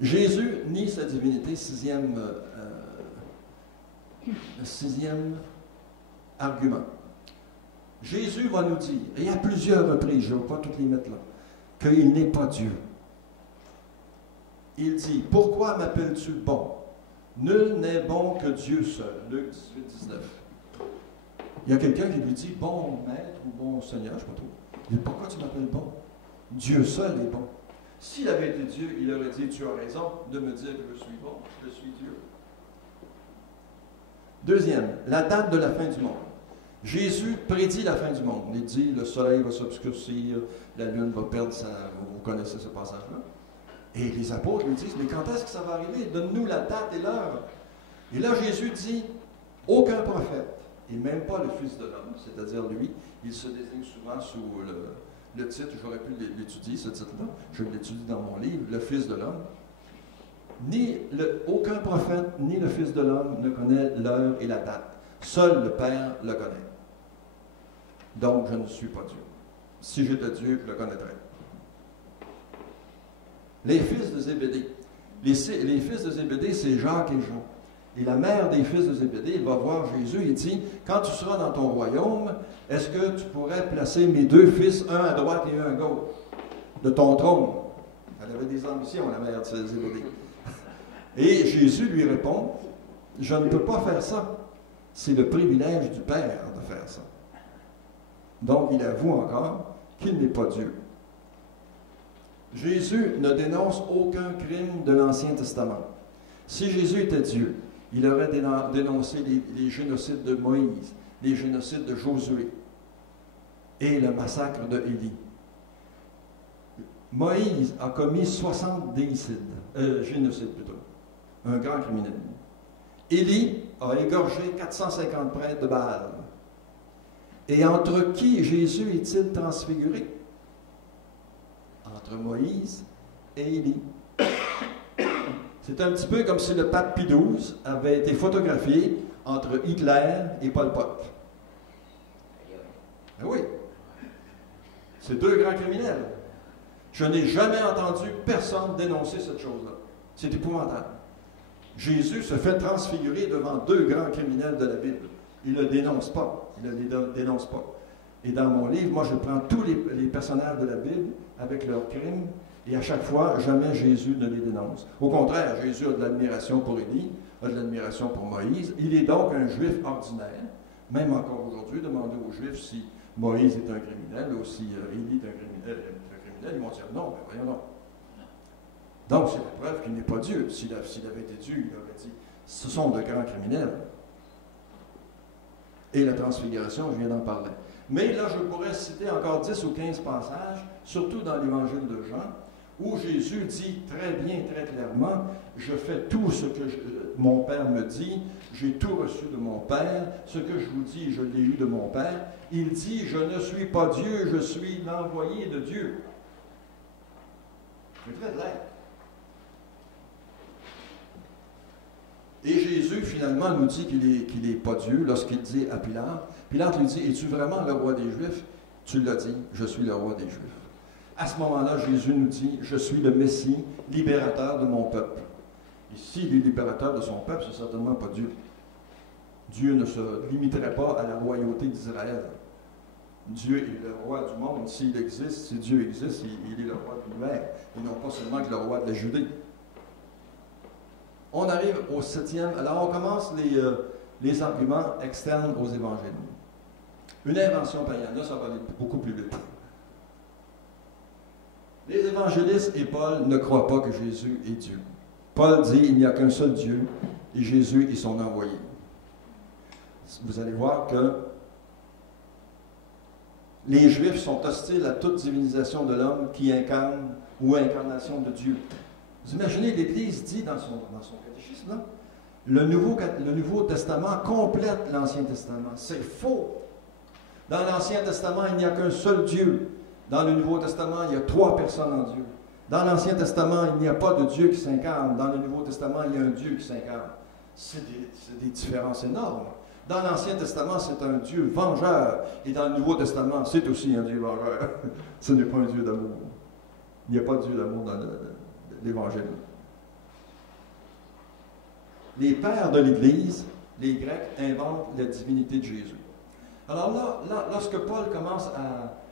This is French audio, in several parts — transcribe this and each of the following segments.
Jésus nie sa divinité, le sixième argument. Jésus va nous dire, et à plusieurs reprises, je ne vais pas toutes les mettre là, qu'il n'est pas Dieu. Il dit, pourquoi m'appelles-tu bon? Nul n'est bon que Dieu seul. Luc 18, 19. Il y a quelqu'un qui lui dit, bon maître ou bon Seigneur, je ne sais pas trop. Il dit, pourquoi tu m'appelles bon? Dieu seul est bon. S'il avait été Dieu, il aurait dit, tu as raison de me dire que je suis bon, je suis Dieu. Deuxième, la date de la fin du monde. Jésus prédit la fin du monde. Il dit, le soleil va s'obscurcir, la lune va perdre sa... Vous connaissez ce passage-là. Et les apôtres lui disent, mais quand est-ce que ça va arriver? Donne-nous la date et l'heure. Et là, Jésus dit, aucun prophète, et même pas le Fils de l'homme, c'est-à-dire lui, il se désigne souvent sous le titre, j'aurais pu l'étudier, ce titre-là, je l'étudie dans mon livre, le Fils de l'homme. Aucun prophète, ni le Fils de l'homme ne connaît l'heure et la date. Seul le Père le connaît. Donc, je ne suis pas Dieu. Si j'étais Dieu, je le connaîtrais. Les fils de Zébédée. Les fils de Zébédée, c'est Jacques et Jean. Et la mère des fils de Zébédée va voir Jésus et dit, quand tu seras dans ton royaume, est-ce que tu pourrais placer mes deux fils, un à droite et un à gauche, de ton trône? Elle avait des ambitions, la mère de Zébédée. Et Jésus lui répond, je ne peux pas faire ça. C'est le privilège du Père de faire ça. Donc, il avoue encore qu'il n'est pas Dieu. Jésus ne dénonce aucun crime de l'Ancien Testament. Si Jésus était Dieu, il aurait dénoncé les génocides de Moïse, les génocides de Josué et le massacre de Élie. Moïse a commis 60 génocides plutôt, un grand criminel. Élie a égorgé 450 prêtres de Baal. Et entre qui Jésus est-il transfiguré? Entre Moïse et Élie. C'est un petit peu comme si le pape Pie XII avait été photographié entre Hitler et Pol Pot. Ben oui. C'est deux grands criminels. Je n'ai jamais entendu personne dénoncer cette chose-là. C'est épouvantable. Jésus se fait transfigurer devant deux grands criminels de la Bible. Il ne le dénonce pas. Il ne les dénonce pas. Et dans mon livre, moi, je prends tous les personnages de la Bible avec leurs crimes, et à chaque fois, jamais Jésus ne les dénonce. Au contraire, Jésus a de l'admiration pour Élie, a de l'admiration pour Moïse. Il est donc un juif ordinaire. Même encore aujourd'hui, demandez aux Juifs si Moïse est un criminel ou si Élie est un criminel. Ils vont dire non, mais voyons non. Donc, c'est la preuve qu'il n'est pas Dieu. S'il avait été Dieu, il aurait dit ce sont de grands criminels. Et la transfiguration, je viens d'en parler. Mais là, je pourrais citer encore 10 ou 15 passages, surtout dans l'Évangile de Jean, où Jésus dit très bien, très clairement, je fais tout ce que mon Père me dit, j'ai tout reçu de mon Père, ce que je vous dis, je l'ai eu de mon Père. Il dit, je ne suis pas Dieu, je suis l'envoyé de Dieu. C'est très clair. Et Jésus, finalement, nous dit qu'il n'est pas Dieu lorsqu'il dit à Pilate. Pilate lui dit, es-tu vraiment le roi des Juifs? Tu l'as dit, je suis le roi des Juifs. À ce moment-là, Jésus nous dit, je suis le Messie, libérateur de mon peuple. Et s'il est libérateur de son peuple, c'est certainement pas Dieu. Dieu ne se limiterait pas à la royauté d'Israël. Dieu est le roi du monde. S'il existe, si Dieu existe, il est le roi de l'univers. Et non pas seulement que le roi de la Judée. On arrive au 7e. Alors, on commence les arguments externes aux évangiles. Une invention païenne. Là, ça va aller beaucoup plus vite. Les évangélistes et Paul ne croient pas que Jésus est Dieu. Paul dit il n'y a qu'un seul Dieu et Jésus est son envoyé. Vous allez voir que les Juifs sont hostiles à toute divinisation de l'homme qui incarne ou incarnation de Dieu. Vous imaginez, l'Église dit dans son catéchisme, là, le Nouveau Testament complète l'Ancien Testament. C'est faux. Dans l'Ancien Testament, il n'y a qu'un seul Dieu. Dans le Nouveau Testament, il y a 3 personnes en Dieu. Dans l'Ancien Testament, il n'y a pas de Dieu qui s'incarne. Dans le Nouveau Testament, il y a un Dieu qui s'incarne. C'est des différences énormes. Dans l'Ancien Testament, c'est un Dieu vengeur. Et dans le Nouveau Testament, c'est aussi un Dieu vengeur. Ce n'est pas un Dieu d'amour. Il n'y a pas de Dieu d'amour dans l'Évangile. les pères de l'Église, les Grecs, inventent la divinité de Jésus. Alors là, lorsque Paul commence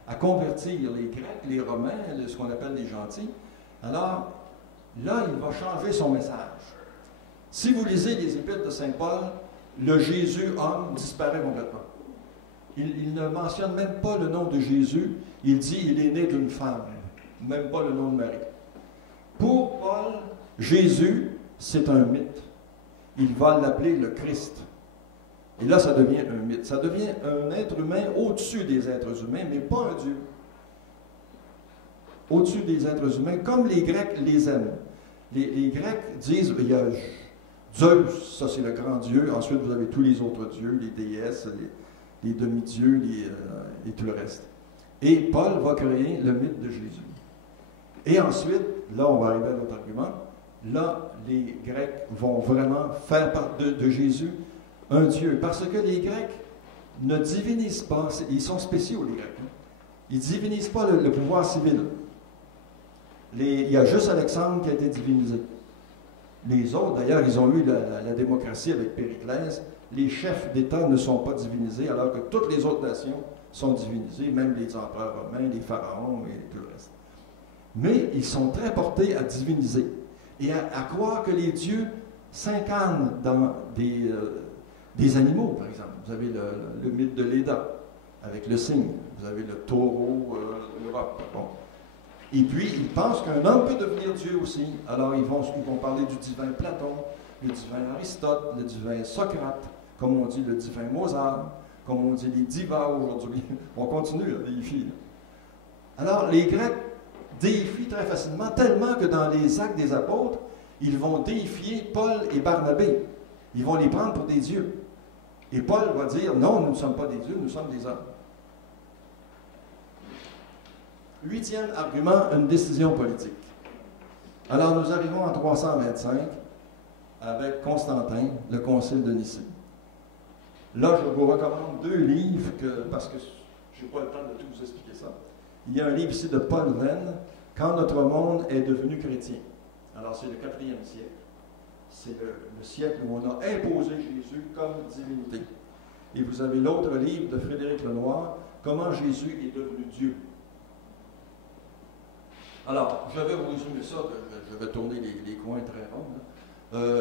à convertir les Grecs, les Romains, ce qu'on appelle les gentils, alors là, il va changer son message. Si vous lisez les épîtres de Saint Paul, le Jésus homme disparaît complètement. Il ne mentionne même pas le nom de Jésus, il dit il est né d'une femme, même pas le nom de Marie. Pour Paul, Jésus, c'est un mythe. Il va l'appeler le Christ. Et là, ça devient un mythe. Ça devient un être humain au-dessus des êtres humains, mais pas un Dieu. Au-dessus des êtres humains, comme les Grecs les aiment. Les Grecs disent, il y a Zeus, ça c'est le grand Dieu. Ensuite, vous avez tous les autres dieux, les déesses, les demi-dieux et tout le reste. Et Paul va créer le mythe de Jésus. Et ensuite, là, on va arriver à notre argument. Là, les Grecs vont vraiment faire de Jésus un Dieu. Parce que les Grecs ne divinisent pas, ils sont spéciaux, les Grecs. Hein? Ils ne divinisent pas le pouvoir civil. Il y a juste Alexandre qui a été divinisé. Les autres, d'ailleurs, ils ont eu la démocratie avec Périclès. Les chefs d'État ne sont pas divinisés, alors que toutes les autres nations sont divinisées, même les empereurs romains, les pharaons et tout le reste. Mais ils sont très portés à diviniser et à croire que les dieux s'incarnent dans des animaux, par exemple. Vous avez le mythe de Léda, avec le cygne. Vous avez le taureau, l'Europe. Bon. Et puis, ils pensent qu'un homme peut devenir Dieu aussi. Alors, ils vont parler du divin Platon, le divin Aristote, le divin Socrate, comme on dit le divin Mozart, comme on dit les divas aujourd'hui. On continue à déifier. Alors, les Grecs déifient très facilement, tellement que dans les Actes des Apôtres, ils vont déifier Paul et Barnabé. Ils vont les prendre pour des dieux. Et Paul va dire, non, nous ne sommes pas des dieux, nous sommes des hommes. Huitième argument, une décision politique. Alors, nous arrivons en 325 avec Constantin, le concile de Nicée. Là, je vous recommande deux livres, parce que je n'ai pas le temps de tout vous expliquer ça. Il y a un livre ici de Paul Venn, « Quand notre monde est devenu chrétien ». Alors, c'est le 4e siècle. C'est le siècle où on a imposé Jésus comme divinité. Et vous avez l'autre livre de Frédéric Lenoir, « Comment Jésus est devenu Dieu ». Alors, je vais vous résumer ça, je vais tourner les coins très ronds.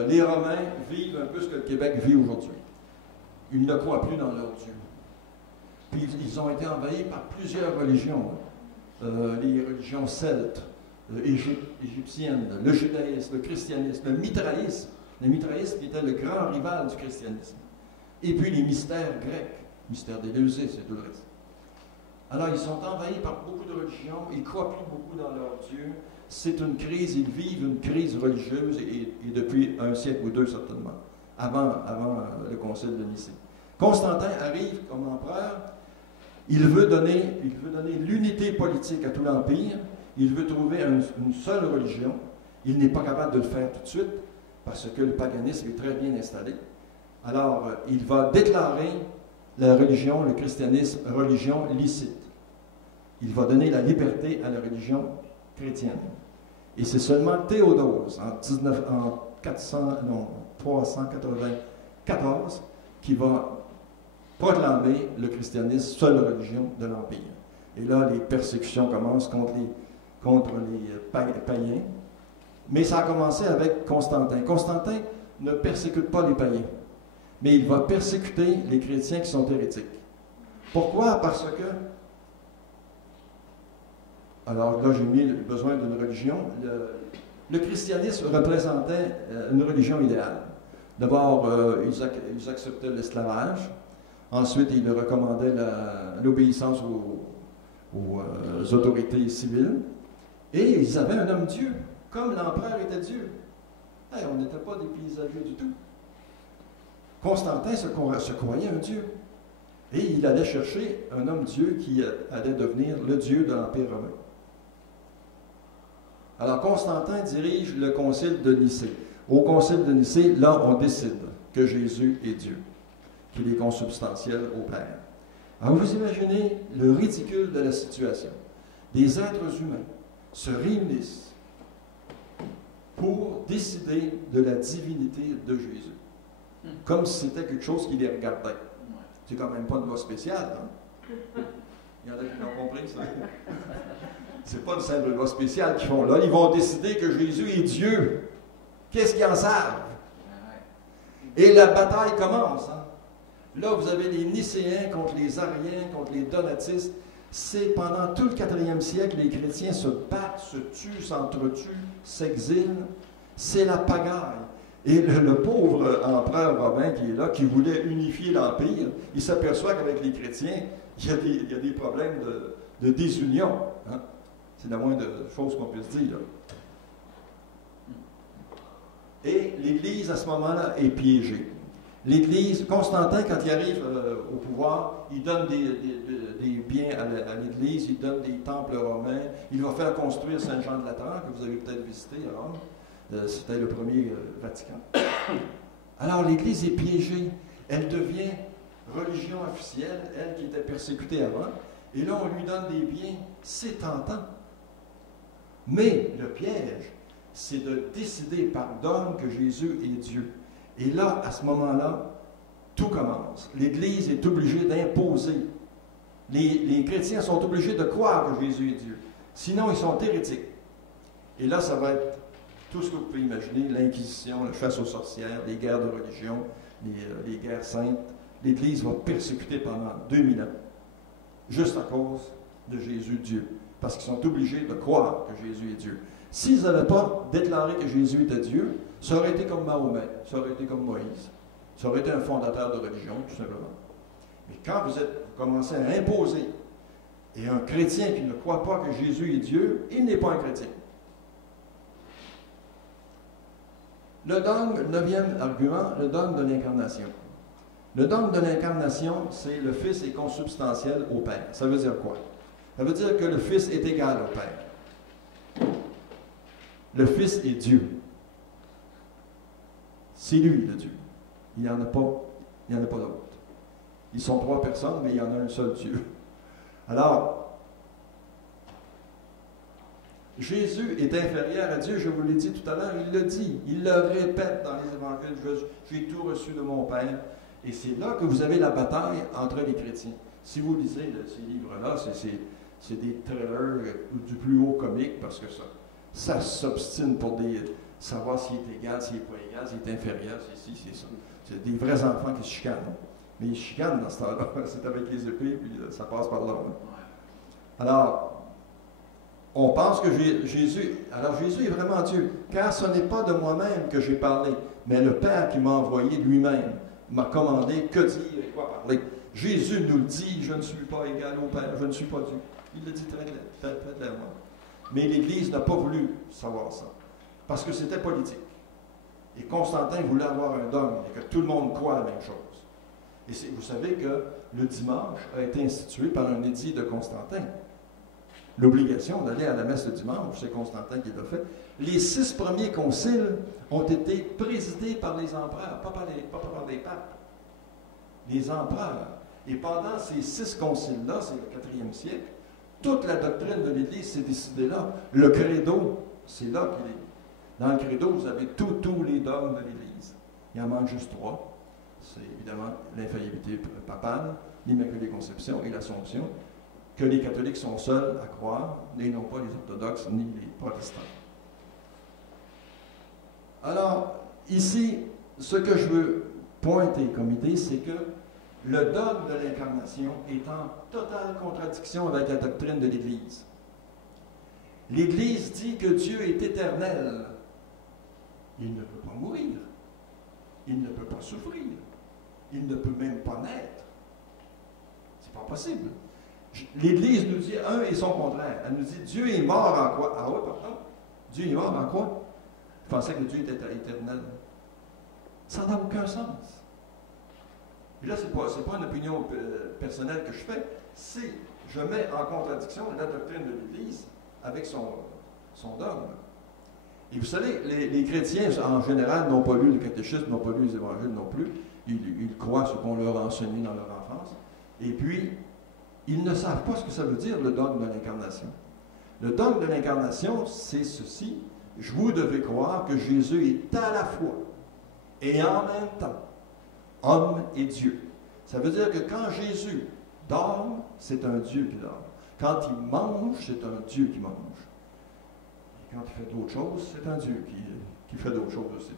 Les Romains vivent un peu ce que le Québec vit aujourd'hui. Ils ne croient plus dans leur Dieu. Puis ils ont été envahis par plusieurs religions. Les religions celtes, égyptiennes, le judaïsme, le christianisme, le mitraïsme. Le mitraïsme qui était le grand rival du christianisme. Et puis les mystères grecs, mystère d'Éleusis et tout le reste. Alors, ils sont envahis par beaucoup de religions, ils ne croient plus beaucoup dans leur Dieu. C'est une crise, ils vivent une crise religieuse, et depuis un siècle ou deux certainement, avant le concile de Nicée. Constantin arrive comme empereur, il veut donner l'unité politique à tout l'Empire, il veut trouver une seule religion, il n'est pas capable de le faire tout de suite, parce que le paganisme est très bien installé. Alors, il va déclarer la religion, le christianisme, religion licite. Il va donner la liberté à la religion chrétienne. Et c'est seulement Théodose, en 394, qui va proclamer le christianisme seule religion de l'Empire. Et là, les persécutions commencent contre les païens. Mais ça a commencé avec Constantin. Constantin ne persécute pas les païens, mais il va persécuter les chrétiens qui sont hérétiques. Pourquoi? Parce que, alors là j'ai mis besoin d'une religion, le christianisme représentait une religion idéale. D'abord, ils acceptaient l'esclavage, ensuite ils recommandaient l'obéissance aux autorités civiles, et ils avaient un homme-dieu, comme l'empereur était Dieu. Hey, on n'était pas des paysagers du tout. Constantin se croyait un Dieu. Et il allait chercher un homme-dieu qui allait devenir le Dieu de l'Empire romain. Alors Constantin dirige le concile de Nicée. Au concile de Nicée, là, on décide que Jésus est Dieu, qu'il est consubstantiel au Père. Alors vous imaginez le ridicule de la situation. Des êtres humains se réunissent pour décider de la divinité de Jésus. Comme si c'était quelque chose qui les regardait. C'est quand même pas une loi spéciale. Hein? Il y en a qui l'ont compris, ça. C'est pas une simple loi spéciale qu'ils font là. Ils vont décider que Jésus est Dieu. Qu'est-ce qu'ils en savent? Et la bataille commence. Hein? Là, vous avez les Nicéens contre les Ariens, contre les Donatistes. C'est pendant tout le 4e siècle, les chrétiens se battent, se tuent, s'entretuent, s'exilent. C'est la pagaille. Et le pauvre empereur romain qui est là, qui voulait unifier l'Empire, il s'aperçoit qu'avec les chrétiens, il y a des problèmes de désunion. Hein? C'est la moindre chose qu'on puisse dire. Et l'Église, à ce moment-là, est piégée. L'Église, Constantin, quand il arrive au pouvoir, il donne des biens à l'Église, il donne des temples romains, il va faire construire Saint-Jean-de-Latran, que vous avez peut-être visité à Rome. C'était le premier Vatican. Alors l'Église est piégée. Elle devient religion officielle, elle qui était persécutée avant. Et là, on lui donne des biens. C'est tentant. Mais le piège, c'est de décider par dogme que Jésus est Dieu. Et là, à ce moment-là, tout commence. L'Église est obligée d'imposer. Les chrétiens sont obligés de croire que Jésus est Dieu. Sinon, ils sont hérétiques. Et là, ça va être tout ce que vous pouvez imaginer, l'Inquisition, la chasse aux sorcières, les guerres de religion, les guerres saintes. L'Église va persécuter pendant 2000 ans, juste à cause de Jésus Dieu. Parce qu'ils sont obligés de croire que Jésus est Dieu. S'ils n'avaient pas déclaré que Jésus était Dieu, ça aurait été comme Mahomet, ça aurait été comme Moïse, ça aurait été un fondateur de religion, tout simplement. Mais quand vous commencez à imposer, et un chrétien qui ne croit pas que Jésus est Dieu, il n'est pas un chrétien. Le dogme, 9e argument, le dogme de l'incarnation. Le dogme de l'incarnation, c'est le Fils est consubstantiel au Père. Ça veut dire quoi? Ça veut dire que le Fils est égal au Père. Le Fils est Dieu. C'est lui le Dieu. Il n'y en a pas d'autre. Ils sont 3 personnes, mais il y en a un seul Dieu. Alors, Jésus est inférieur à Dieu, je vous l'ai dit tout à l'heure, il le dit, il le répète dans les évangiles, j'ai tout reçu de mon Père. Et c'est là que vous avez la bataille entre les chrétiens. Si vous lisez ces livres-là, c'est des thrillers du plus haut comique, parce que ça s'obstine pour savoir s'il est égal, s'il n'est pas égal, s'il est inférieur, c'est ci, c'est ça. C'est des vrais enfants qui se chicanent. Mais ils se chicanent dans ce temps-là, c'est avec les épées, puis ça passe par là. Alors, on pense que Jésus est vraiment Dieu, car ce n'est pas de moi-même que j'ai parlé, mais le Père qui m'a envoyé lui-même m'a commandé que dire et quoi parler. Jésus nous le dit, je ne suis pas égal au Père, je ne suis pas Dieu. Il le dit très clairement. Mais l'Église n'a pas voulu savoir ça, parce que c'était politique. Et Constantin voulait avoir un dogme, et que tout le monde croit la même chose. Et vous savez que le dimanche a été institué par un édit de Constantin. L'obligation d'aller à la messe le dimanche, c'est Constantin qui l'a fait. Les 6 premiers conciles ont été présidés par les empereurs, pas par les papes. Les empereurs. Et pendant ces 6 conciles-là, c'est le 4e siècle, toute la doctrine de l'Église s'est décidée là. Le credo, c'est là qu'il est. Dans le credo, vous avez tous les dogmes de l'Église. Il en manque juste 3. C'est évidemment l'infaillibilité papale, l'Immaculée Conception et l'Assomption, que les catholiques sont seuls à croire, et non pas les orthodoxes ni les protestants. Alors, ici, ce que je veux pointer comme idée, c'est que le dogme de l'incarnation est en totale contradiction avec la doctrine de l'Église. L'Église dit que Dieu est éternel. Il ne peut pas mourir. Il ne peut pas souffrir. Il ne peut même pas naître. C'est pas possible. L'Église nous dit un et son contraire. Elle nous dit Dieu est mort en quoi? Ah oui, pardon. Dieu est mort en quoi? Je pensais que Dieu était éternel. Ça n'a aucun sens. Et là, ce n'est pas une opinion personnelle que je fais, je mets en contradiction la doctrine de l'Église avec son dogme. Et vous savez, les chrétiens, en général, n'ont pas lu le catéchisme, n'ont pas lu les évangiles non plus. Ils croient ce qu'on leur a enseigné dans leur enfance. Et puis, ils ne savent pas ce que ça veut dire, le dogme de l'incarnation. Le dogme de l'incarnation, c'est ceci. vous devez croire que Jésus est à la fois et en même temps homme et Dieu. Ça veut dire que quand Jésus dort, c'est un Dieu qui dort. Quand il mange, c'est un Dieu qui mange. Et quand il fait d'autres choses, c'est un Dieu qui fait d'autres choses aussi.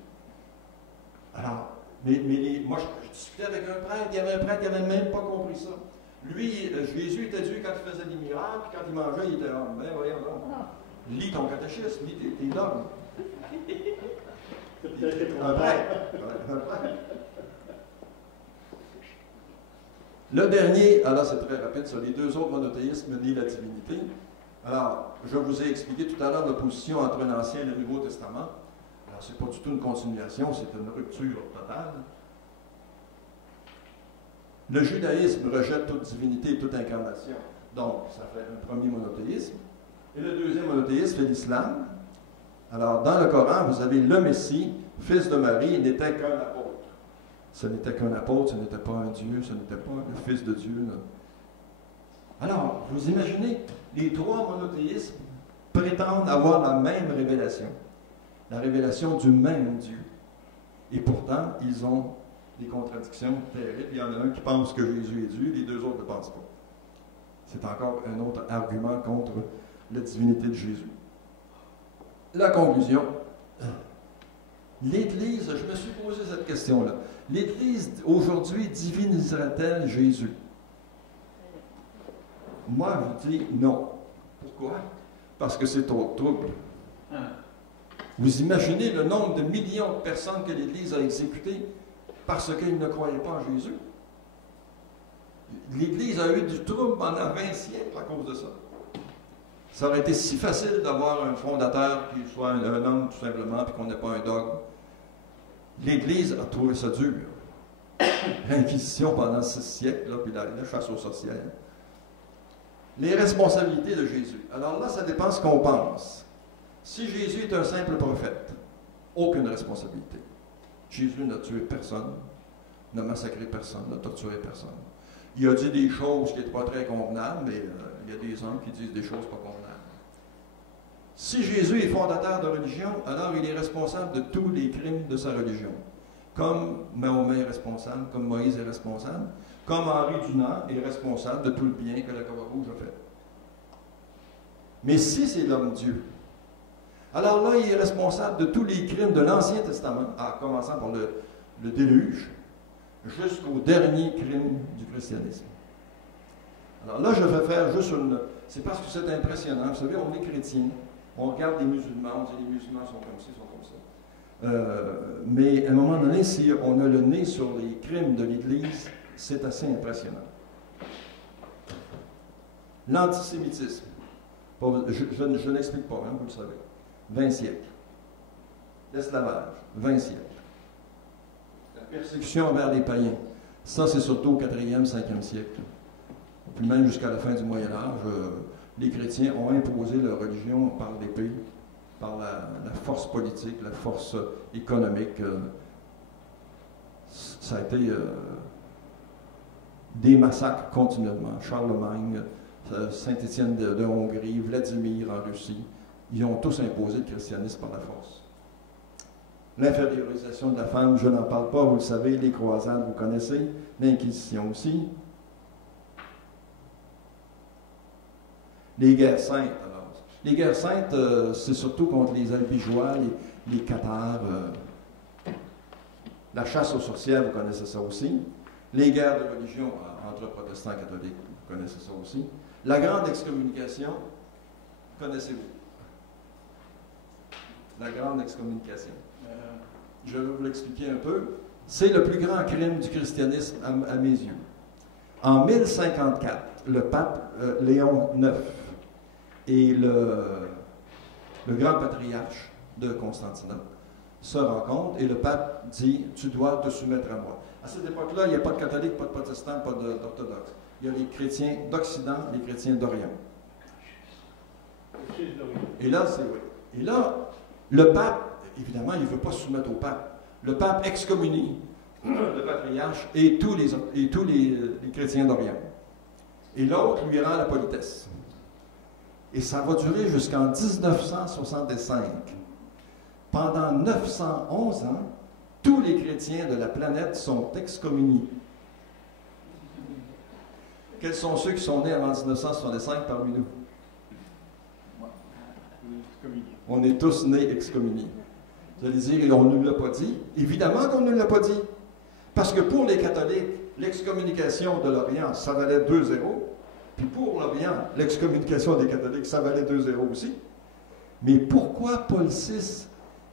Alors, moi, je discutais avec un prêtre, il y avait un prêtre qui n'avait même pas compris ça. Lui, Jésus était Dieu quand il faisait des miracles, puis quand il mangeait, il était homme. Ben voyons donc. Lis ton catéchisme, lis tes dogmes. Un prêtre. Le dernier, alors c'est très rapide, sur les deux autres monothéismes nient la divinité. Alors, je vous ai expliqué tout à l'heure l'opposition entre l'Ancien et le Nouveau Testament. Alors, ce n'est pas du tout une continuation, c'est une rupture totale. Le judaïsme rejette toute divinité et toute incarnation. Donc, ça fait un premier monothéisme. Et le deuxième monothéisme, c'est l'islam. Alors, dans le Coran, vous avez le Messie, fils de Marie, n'était qu'un apôtre. Ce n'était qu'un apôtre, ce n'était pas un Dieu, ce n'était pas le Fils de Dieu. Là. Alors, vous imaginez, les trois monothéismes prétendent avoir la même révélation. La révélation du même Dieu. Et pourtant, ils ont des contradictions terribles. Il y en a un qui pense que Jésus est Dieu, les deux autres ne pensent pas. C'est encore un autre argument contre la divinité de Jésus. La conclusion. L'Église, je me suis posé cette question-là. L'Église, aujourd'hui, divinisera-t-elle Jésus? Moi, je dis non. Pourquoi? Parce que c'est trop trouble. Vous imaginez le nombre de millions de personnes que l'Église a exécutées parce qu'ils ne croyaient pas en Jésus? L'Église a eu du trouble pendant 20 siècles à cause de ça. Ça aurait été si facile d'avoir un fondateur qui soit un homme, tout simplement, puis qu'on n'ait pas un dogme. L'Église a trouvé ça dur. L'Inquisition pendant 6 siècles, là, puis la chasse aux sorcières. Les responsabilités de Jésus. Alors là, ça dépend de ce qu'on pense. Si Jésus est un simple prophète, aucune responsabilité. Jésus n'a tué personne, n'a massacré personne, n'a torturé personne. Il a dit des choses qui n'étaient pas très convenables, mais il y a des hommes qui disent des choses pas convenables. Si Jésus est fondateur de religion, alors il est responsable de tous les crimes de sa religion. Comme Mahomet est responsable, comme Moïse est responsable, comme Henri Dunant est responsable de tout le bien que la Croix Rouge a fait. Mais si c'est l'homme-dieu, alors là, il est responsable de tous les crimes de l'Ancien Testament, en commençant par le déluge, jusqu'au dernier crime du christianisme. Alors là, je vais faire juste une... C'est parce que c'est impressionnant. Vous savez, on est chrétiens, on regarde les musulmans, on dit les musulmans sont comme ci, sont comme ça. Mais à un moment donné, si on a le nez sur les crimes de l'Église, c'est assez impressionnant. L'antisémitisme. Je n'explique pas, hein, vous le savez. 20 siècles. L'esclavage, 20 siècles. La persécution envers les païens. Ça, c'est surtout au 4e, 5e siècle. Puis même jusqu'à la fin du Moyen Âge, les chrétiens ont imposé leur religion par l'épée, par la force politique, la force économique. Ça a été des massacres continuellement. Charlemagne, Saint-Étienne de Hongrie, Vladimir en Russie, ils ont tous imposé le christianisme par la force. L'infériorisation de la femme, je n'en parle pas, vous le savez, les croisades, vous connaissez, l'Inquisition aussi. Les guerres saintes, alors. Les guerres saintes, c'est surtout contre les albigeois, les cathares, la chasse aux sorcières, vous connaissez ça aussi. Les guerres de religion entre protestants et catholiques, vous connaissez ça aussi. La grande excommunication, connaissez-vous? La grande excommunication. Je vais vous l'expliquer un peu. C'est le plus grand crime du christianisme à mes yeux. En 1054, le pape Léon IX et le grand patriarche de Constantinople se rencontrent et le pape dit « Tu dois te soumettre à moi ». À cette époque-là, il n'y a pas de catholiques, pas de protestants, pas d'orthodoxes. Il y a les chrétiens d'Occident, les chrétiens d'Orient. Et là, c'est oui. Et là, le pape, évidemment, il ne veut pas se soumettre au pape. Le pape excommunie le patriarche et tous les chrétiens d'Orient. Et l'autre lui rend la politesse. Et ça va durer jusqu'en 1965. pendant 911 ans, tous les chrétiens de la planète sont excommuniés. Quels sont ceux qui sont nés avant 1965 parmi nous? On est tous nés excommuniés. Vous allez dire, on ne nous l'a pas dit. Évidemment qu'on ne l'a pas dit. Parce que pour les catholiques, l'excommunication de l'Orient, ça valait 2-0. Puis pour l'Orient, l'excommunication des catholiques, ça valait 2-0 aussi. Mais pourquoi Paul VI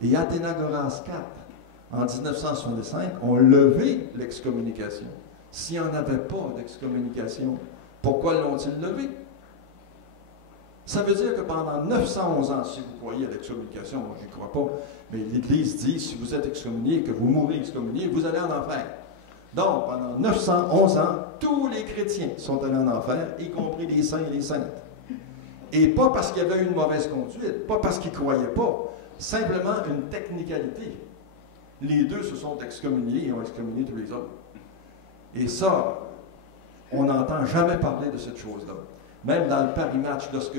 et Athénagoras IV, en 1965, ont levé l'excommunication? S'il n'y en avait pas d'excommunication, pourquoi l'ont-ils levé? Ça veut dire que pendant 911 ans, si vous croyez à l'excommunication, moi je n'y crois pas, mais l'Église dit, si vous êtes excommunié, que vous mourrez excommunié, vous allez en enfer. Donc, pendant 911 ans, tous les chrétiens sont allés en enfer, y compris les saints et les saintes. Et pas parce qu'il y avait eu une mauvaise conduite, pas parce qu'ils ne croyaient pas, simplement une technicalité. Les deux se sont excommuniés et ont excommunié tous les autres. Et ça, on n'entend jamais parler de cette chose-là. Même dans le Paris Match, lorsque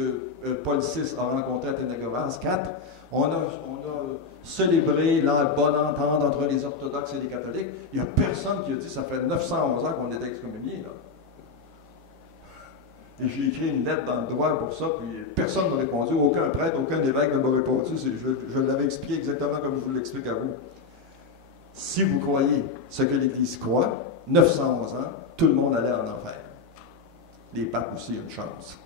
Paul VI a rencontré Athénagoras IV, on a célébré la bonne entente entre les orthodoxes et les catholiques. Il n'y a personne qui a dit ça fait 911 ans qu'on était excommuniés. Là. Et j'ai écrit une lettre dans le droit pour ça, puis personne ne m'a répondu, aucun prêtre, aucun évêque ne m'a répondu. Je l'avais expliqué exactement comme je vous l'explique à vous. Si vous croyez ce que l'Église croit, 911 ans, tout le monde allait en enfer. Les papes aussi, une chance.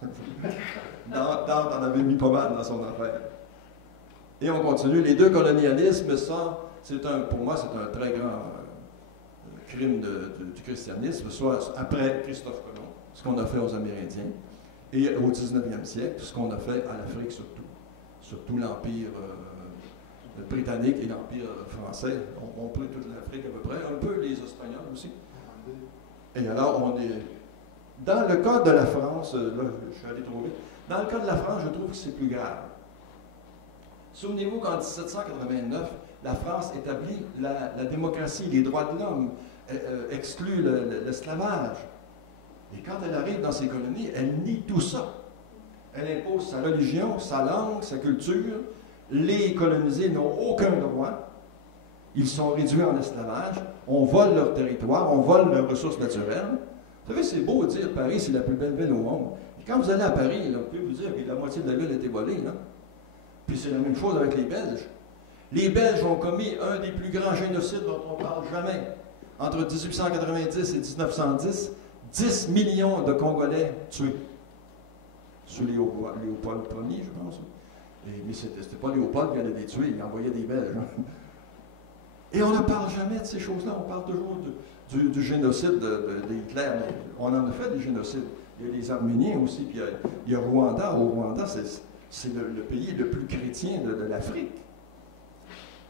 Dante en avait mis pas mal dans son affaire. Et on continue. Les deux colonialismes, ça, pour moi, c'est un très grand crime du christianisme, soit après Christophe Colomb, ce qu'on a fait aux Amérindiens, et au 19e siècle, ce qu'on a fait à l'Afrique surtout l'Empire britannique et l'Empire français. On prit toute l'Afrique à peu près, un peu les Espagnols aussi. Et alors, on est... Dans le cas de la France, là, je suis allé trop vite. Dans le cas de la France, je trouve que c'est plus grave. Souvenez-vous qu'en 1789, la France établit la démocratie, les droits de l'homme, exclut l'esclavage. Et quand elle arrive dans ces colonies, elle nie tout ça. Elle impose sa religion, sa langue, sa culture. Les colonisés n'ont aucun droit. Ils sont réduits en esclavage. On vole leur territoire, on vole leurs ressources naturelles. Vous savez, c'est beau de dire Paris, c'est la plus belle ville au monde. Et quand vous allez à Paris, là, vous pouvez vous dire que la moitié de la ville a été volée. Là. Puis c'est la même chose avec les Belges. Les Belges ont commis un des plus grands génocides dont on ne parle jamais. Entre 1890 et 1910, 10 millions de Congolais tués. Sous Léopold Ier, je pense. Mais c'était pas Léopold qui allait les tuer, il envoyait des Belges. Hein. Et on ne parle jamais de ces choses-là. On parle toujours du génocide d'Hitler. On en a fait des génocides. Il y a les Arméniens aussi, puis il y a Rwanda. Au Rwanda, c'est le pays le plus chrétien de l'Afrique.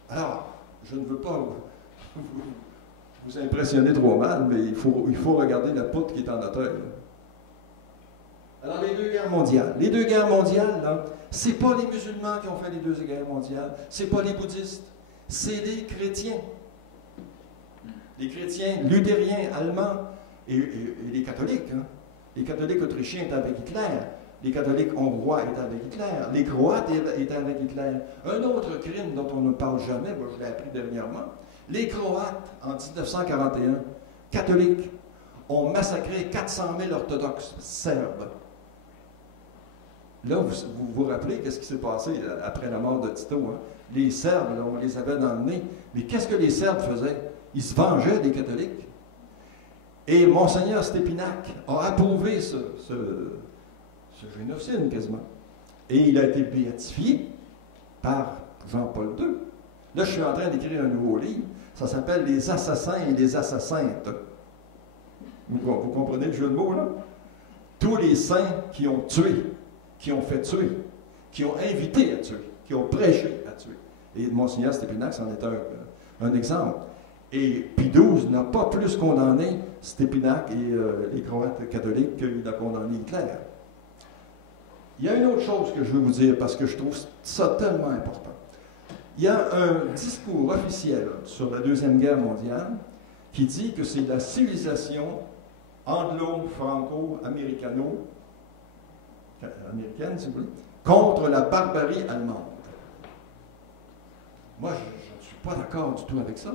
Alors, je ne veux pas vous impressionner trop mal, mais il faut regarder la poutre qui est en notre œil. Alors, les deux guerres mondiales. Les deux guerres mondiales, là, c'est pas les musulmans qui ont fait les deux guerres mondiales, c'est pas les bouddhistes, c'est les chrétiens. Les chrétiens luthériens, allemands et les catholiques. Hein. Les catholiques autrichiens étaient avec Hitler. Les catholiques hongrois étaient avec Hitler. Les croates étaient avec Hitler. Un autre crime dont on ne parle jamais, moi je l'ai appris dernièrement, les Croates, en 1941, catholiques, ont massacré 400 000 orthodoxes serbes. Là, vous vous rappelez qu'est-ce qui s'est passé après la mort de Tito. Hein? Les Serbes, là, on les avait dans le nez. Mais qu'est-ce que les Serbes faisaient? Ils se vengeaient des catholiques. Et Monseigneur Stépinac a approuvé ce génocide quasiment. Et il a été béatifié par Jean-Paul II. Là, je suis en train d'écrire un nouveau livre. Ça s'appelle « Les assassins et les assassintes ». Vous comprenez le jeu de mots, là? Tous les saints qui ont tué, qui ont fait tuer, qui ont invité à tuer, qui ont prêché à tuer. Et Monseigneur Stépinac, c'en est un exemple. Et Pie XII n'a pas plus condamné Stépinac et les Croates catholiques qu'il a condamné Hitler. Il y a une autre chose que je veux vous dire, parce que je trouve ça tellement important. Il y a un discours officiel sur la Deuxième Guerre mondiale qui dit que c'est la civilisation anglo-franco-américaine, si vous voulez, contre la barbarie allemande. Moi, je ne suis pas d'accord du tout avec ça.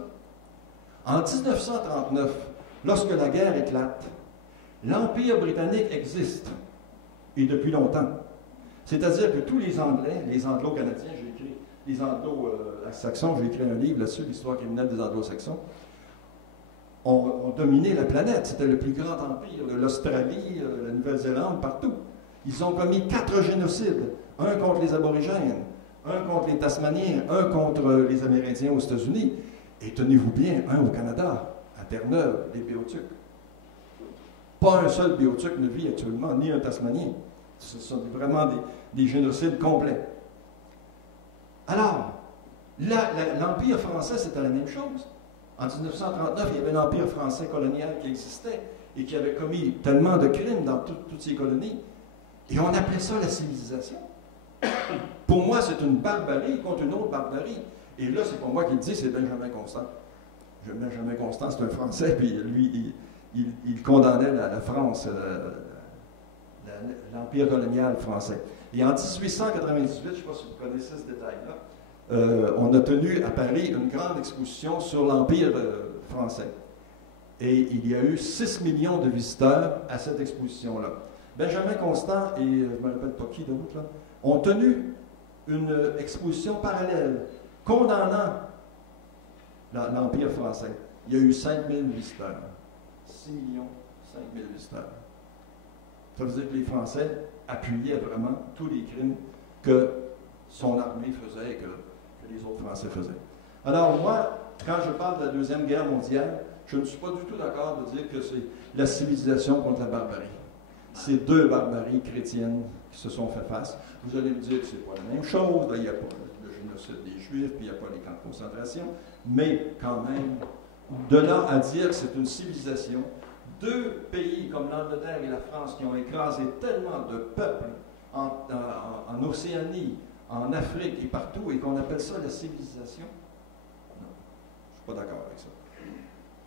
En 1939, lorsque la guerre éclate, l'Empire britannique existe, et depuis longtemps. C'est-à-dire que tous les Anglais, les Anglo-Canadiens, j'ai écrit, les Anglo-Saxons, j'ai écrit un livre là-dessus, l'histoire criminelle des Anglo-Saxons, ont dominé la planète. C'était le plus grand empire, l'Australie, la Nouvelle-Zélande, partout. Ils ont commis 4 génocides, un contre les Aborigènes, un contre les Tasmaniens, un contre les Amérindiens aux États-Unis, et tenez-vous bien, un au Canada, à Terre-Neuve, les Béotucs. Pas un seul Béotuc ne vit actuellement, ni un Tasmanien. Ce sont vraiment des génocides complets. Alors, l'Empire français, c'était la même chose. En 1939, il y avait l'Empire français colonial qui existait et qui avait commis tellement de crimes dans toutes ces colonies. Et on appelait ça la civilisation. Pour moi, c'est une barbarie contre une autre barbarie. Et là, c'est pas moi qui le dis, c'est Benjamin Constant. Benjamin Constant, c'est un Français, puis lui, il condamnait la France, l'Empire colonial français. Et en 1898, je ne sais pas si vous connaissez ce détail-là, on a tenu à Paris une grande exposition sur l'Empire français. Et il y a eu 6 millions de visiteurs à cette exposition-là. Benjamin Constant et je ne me rappelle pas qui d'autre, là, ont tenu une exposition parallèle condamnant l'Empire français. Il y a eu 5000 visiteurs. 6 millions, 5000 visiteurs. Ça veut dire que les Français appuyaient vraiment tous les crimes que son armée faisait et que les autres Français faisaient. Alors moi, quand je parle de la Deuxième Guerre mondiale, je ne suis pas du tout d'accord de dire que c'est la civilisation contre la barbarie. C'est 2 barbaries chrétiennes qui se sont fait face. Vous allez me dire que ce n'est pas la même chose, là, il n'y a pas le génocide des Juifs, puis il n'y a pas les camps de concentration, mais quand même, de là à dire que c'est une civilisation, 2 pays comme l'Angleterre et la France qui ont écrasé tellement de peuples en Océanie, en Afrique et partout, et qu'on appelle ça la civilisation, non, je ne suis pas d'accord avec ça.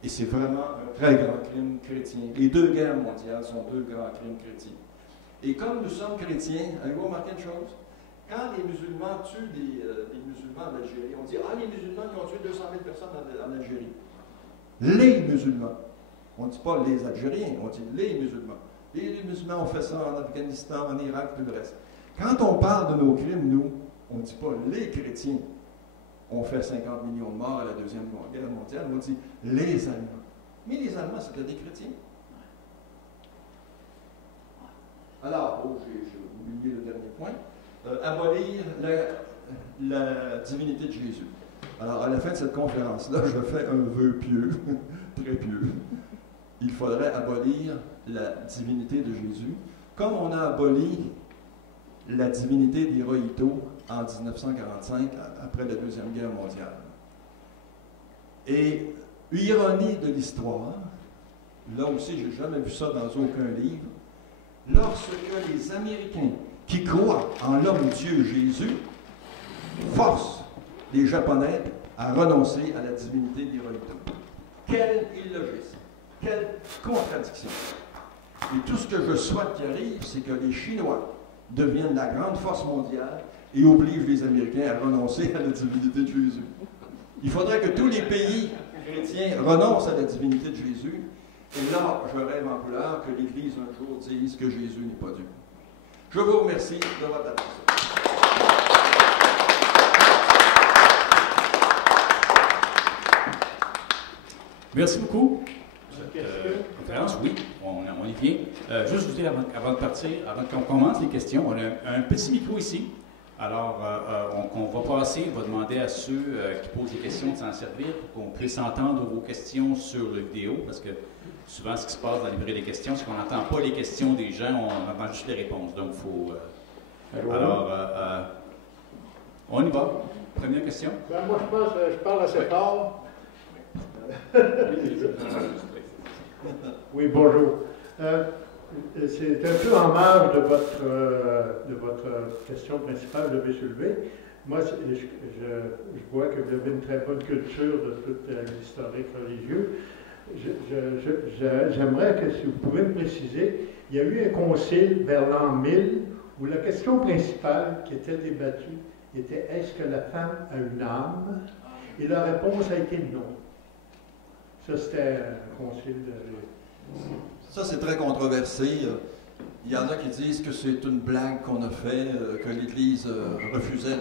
Et c'est vraiment un très grand crime chrétien. Les 2 guerres mondiales sont 2 grands crimes chrétiens. Et comme nous sommes chrétiens, avez-vous remarqué une chose? Quand les musulmans tuent des musulmans en Algérie, on dit « Ah, les musulmans qui ont tué 200 000 personnes en Algérie. » Les musulmans. On ne dit pas les Algériens, on dit les musulmans. Les musulmans ont fait ça en Afghanistan, en Irak, tout le reste. Quand on parle de nos crimes, nous, on ne dit pas les chrétiens ont fait 50 millions de morts à la Deuxième Guerre mondiale, on dit les Allemands. Mais les Allemands, c'était des chrétiens. Alors, j'ai oublié le dernier point. Abolir la divinité de Jésus. Alors, à la fin de cette conférence-là, je fais un vœu pieux, très pieux. Il faudrait abolir la divinité de Jésus, comme on a aboli la divinité d'Hirohito en 1945, après la Deuxième Guerre mondiale. Et, ironie de l'histoire, là aussi, je n'ai jamais vu ça dans aucun livre, lorsque les Américains qui croient en l'homme-dieu Jésus forcent les Japonais à renoncer à la divinité d'Hirohito. Quel illogisme! Quelle contradiction! Et tout ce que je souhaite qui arrive, c'est que les Chinois deviennent la grande force mondiale et obligent les Américains à renoncer à la divinité de Jésus. Il faudrait que tous les pays chrétiens renoncent à la divinité de Jésus. Et là, je rêve en couleur que l'Église un jour dise que Jésus n'est pas Dieu. Je vous remercie de votre attention. Merci beaucoup pour cette conférence. Oui, on y vient. Juste vous dire avant de partir, avant qu'on commence les questions, on a un petit micro ici. Alors, on va passer, on va demander à ceux qui posent des questions de s'en servir pour qu'on puisse entendre vos questions sur la vidéo, parce que souvent, ce qui se passe dans la librairie des questions, c'est qu'on n'entend pas les questions des gens, on entend juste les réponses. Donc, il faut... alors, on y va. Première question. Ben, moi, je pense que je parle assez fort. Oui, bonjour. C'est un peu en marge de votre question principale que vous avez soulevée. Moi, je vois que vous avez une très bonne culture de tout l'historique religieux. J'aimerais que, si vous pouvez me préciser, il y a eu un concile vers l'an 1000 où la question principale qui était débattue était est-ce que la femme a une âme? Et la réponse a été non. Ça, c'était un concile de... Ça, c'est très controversé. Il y en a qui disent que c'est une blague qu'on a fait, que l'Église refusait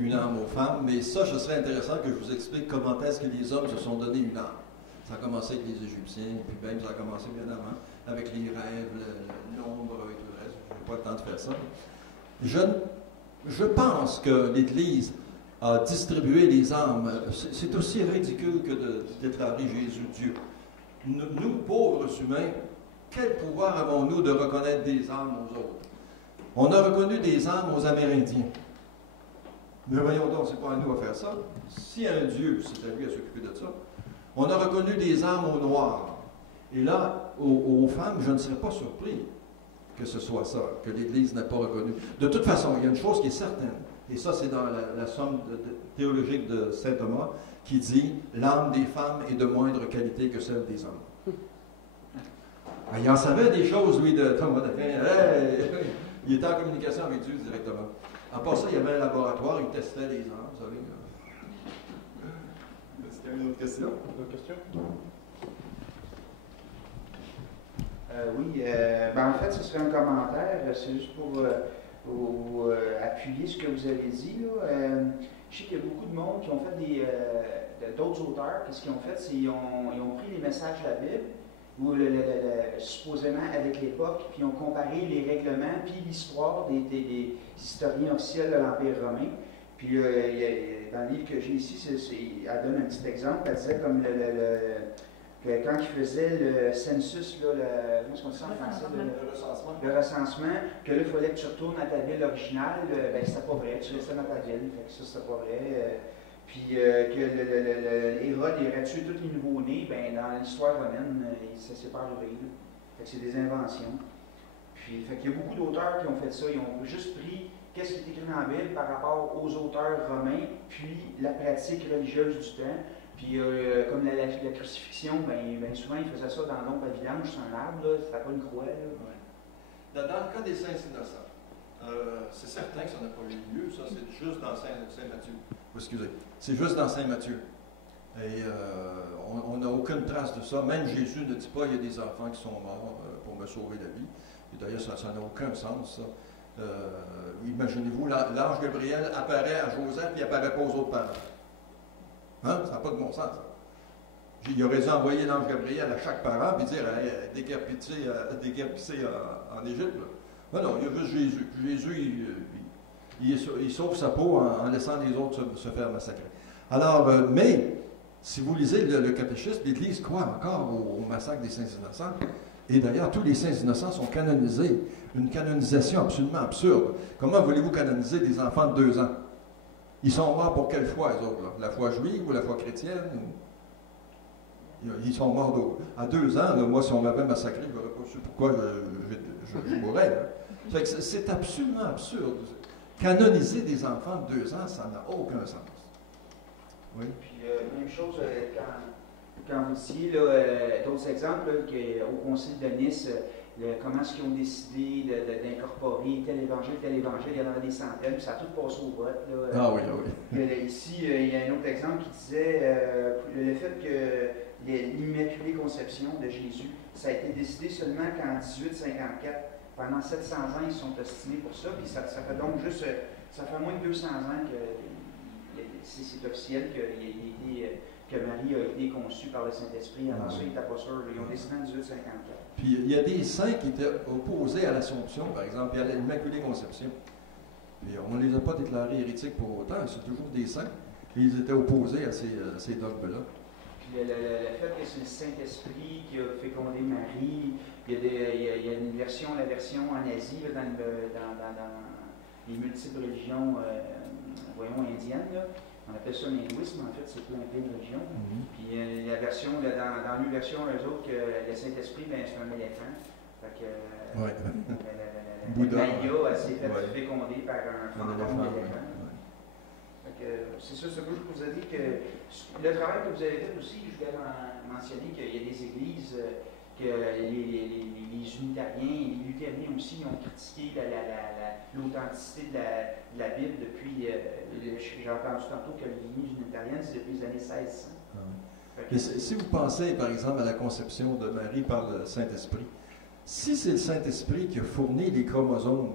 une âme aux femmes, mais ça, ce serait intéressant que je vous explique comment est-ce que les hommes se sont donné une âme. Ça a commencé avec les Égyptiens, puis même ça a commencé bien avant, avec les rêves, l'ombre et tout le reste. Je n'ai pas le temps de faire ça. Je pense que l'Église a distribué les âmes. C'est aussi ridicule que de déclarer Jésus Dieu. Nous, pauvres humains, quel pouvoir avons-nous de reconnaître des âmes aux autres? On a reconnu des âmes aux Amérindiens. Mais voyons donc, c'est pas à nous à faire ça. Si un Dieu, c'est à lui à s'occuper de ça. On a reconnu des âmes aux Noirs. Et là, aux femmes, je ne serais pas surpris que ce soit ça, que l'Église n'a pas reconnu. De toute façon, il y a une chose qui est certaine, et ça c'est dans la somme théologique de saint Thomas, qui dit « L'âme des femmes est de moindre qualité que celle des hommes ». Il en savait des choses, lui, de Thomas d'Aquin. Il était en communication avec Dieu directement. À part ça, il y avait un laboratoire, il testait les âmes, vous savez. Est-ce qu'il y a une autre question? Une autre question? Oui, en fait, ce serait un commentaire, c'est juste pour appuyer ce que vous avez dit. Là. Je sais qu'il y a beaucoup de monde qui ont fait d'autres auteurs, qu'est-ce qu'ils ont fait, c'est qu'ils ont pris les messages de la Bible, ou supposément avec l'époque, puis ils ont comparé les règlements, puis l'histoire des historiens officiels de l'Empire romain. Puis dans le livre que j'ai ici, elle donne un petit exemple, elle disait comme que quand ils faisaient le census, comment est-ce qu'on dit ça en français? Le recensement, que là, il fallait que tu retournes à ta ville originale, ben c'était pas vrai, tu restais dans ta ville, fait que ça, c'était pas vrai. Puis que Hérode aurait tué tous les nouveaux-nés, ben dans l'histoire romaine, ça s'est pas arrivé. Fait que c'est des inventions. Puis, fait qu'il y a beaucoup d'auteurs qui ont fait ça, ils ont juste pris qu'est-ce qui est écrit dans la Bible par rapport aux auteurs romains, puis la pratique religieuse du temps. Puis, comme la crucifixion, ben souvent, ils faisaient ça dans l'ombre à vidange, sur un arbre, c'était pas une croix. Là. Ouais. Dans le cas des saints innocents, c'est certain que ça n'a pas eu lieu, ça, c'est juste dans Saint Matthieu. Excusez, c'est juste dans Saint Matthieu. Et on n'a aucune trace de ça. Même Jésus ne dit pas qu'il y a des enfants qui sont morts pour me sauver la vie. Et d'ailleurs, ça n'a aucun sens, ça. Imaginez-vous, l'ange Gabriel apparaît à Joseph et il n'apparaît pas aux autres parents. Hein? Ça n'a pas de bon sens. Il aurait dû envoyer l'ange Gabriel à chaque parent et dire décapité en Égypte. Mais non, il y a juste Jésus. Jésus, il sauve sa peau en laissant les autres se faire massacrer. Alors, mais, si vous lisez le catéchisme, l'Église croit encore au massacre des saints innocents. Et d'ailleurs, tous les saints innocents sont canonisés. Une canonisation absolument absurde. Comment voulez-vous canoniser des enfants de 2 ans? Ils sont morts pour quelle foi, les autres? Là? La foi juive ou la foi chrétienne? Ils sont morts à 2 ans. Là, moi, si on m'avait massacré, je n'aurais pas su pourquoi je mourrais. Là. C'est absolument absurde. Canoniser des enfants de 2 ans, ça n'a aucun sens. Oui. Puis, même chose, quand vous disiez d'autres exemples, au Concile de Nice, comment est-ce qu'ils ont décidé d'incorporer tel évangile, il y en a des centaines, puis ça a tout passé au vote. Là. Ah oui, ah oui. Ici, il y a un autre exemple qui disait le fait que l'Immaculée Conception de Jésus, ça a été décidé seulement qu'en 1854, pendant 700 ans, ils sont estimés pour ça, puis ça fait donc juste, ça fait moins de 200 ans que c'est officiel que Marie a été conçue par le Saint-Esprit. Avant ça, ils n'étaient pas sûrs. Ils ont décidé en 1854. Puis il y a des saints qui étaient opposés à l'Assomption, par exemple, et à l'Immaculée Conception. Puis on ne les a pas déclarés hérétiques pour autant, c'est toujours des saints. Puis ils étaient opposés à ces dogmes-là. Puis le fait que c'est le Saint-Esprit qui a fécondé Marie, il y a une version, la version en Asie, là, dans les multiples religions indiennes. Là. On appelle ça l'hindouisme, en fait, c'est plein de religions. Puis la version, dans une version, eux autres, que le Saint-Esprit, ben, c'est un éléphant. Fait que Bouddha, Maya, elle s'est fait féconder par un fantôme d'éléphant. C'est ça, ce que je vous ai dit que le travail que vous avez fait aussi, je voulais mentionner qu'il y a des églises que les unitariens et les luthériens aussi ont critiqué l'authenticité de la Bible depuis, j'ai entendu tantôt que les lignées unitariennes, c'est depuis les années 1600. Mais si vous pensez, par exemple, à la conception de Marie par le Saint-Esprit, si c'est le Saint-Esprit qui a fourni les chromosomes,